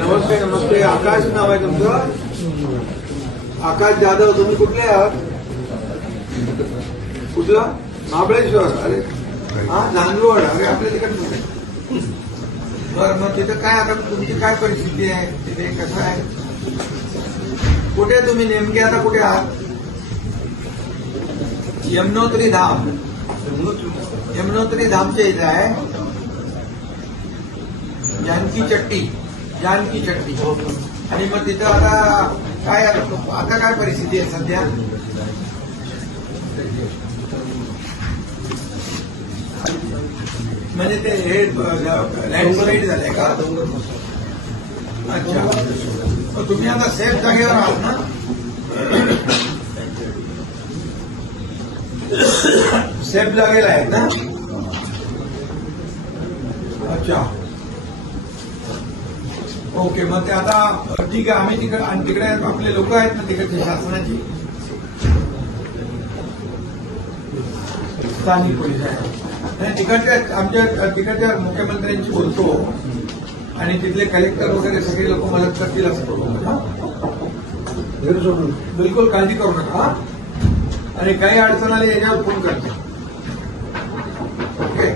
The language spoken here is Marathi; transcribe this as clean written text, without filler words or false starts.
नमस्ते नमस्ते. आकाश नाव आहे तुमचं? आकाश जाधव. तुम्ही कुठले आहात? कुठलं? महाबळेश्वर. अरे हा, नांदवड. अरे आपल्या तिकडे. बरं, मग तिथं काय आता तुमची काय परिस्थिती आहे तिथे? कसं आहे? कुठे तुम्ही नेमके आता कुठे आहात? यमुनोत्री धाम. यमुनोत्री धामच्या इथे आहे. जानकी चट्टी. आणि मग तिथं आता काय परिस्थिती आहे सध्या? म्हणजे ते हे लँडस्लाईड झालंय का? अच्छा. मग तुम्ही आता सेफ जागेवर आहात ना? सेफ जागेला आहेत ना? अच्छा. ओके. मग ते आता ठीक आहे. आम्ही तिकडे आपले लोक आहेत ना तिकडचे शासनाची स्थानिक पोलीस आहे. तिकडच्या आमच्या तिकडच्या मुख्यमंत्र्यांशी बोलतो आणि तिथले कलेक्टर वगैरे सगळे लोक मदत करतील असं करू. बिलकुल काळजी करू नका. आणि काही अडचण आली याच्यावर फोन करतो. ओके.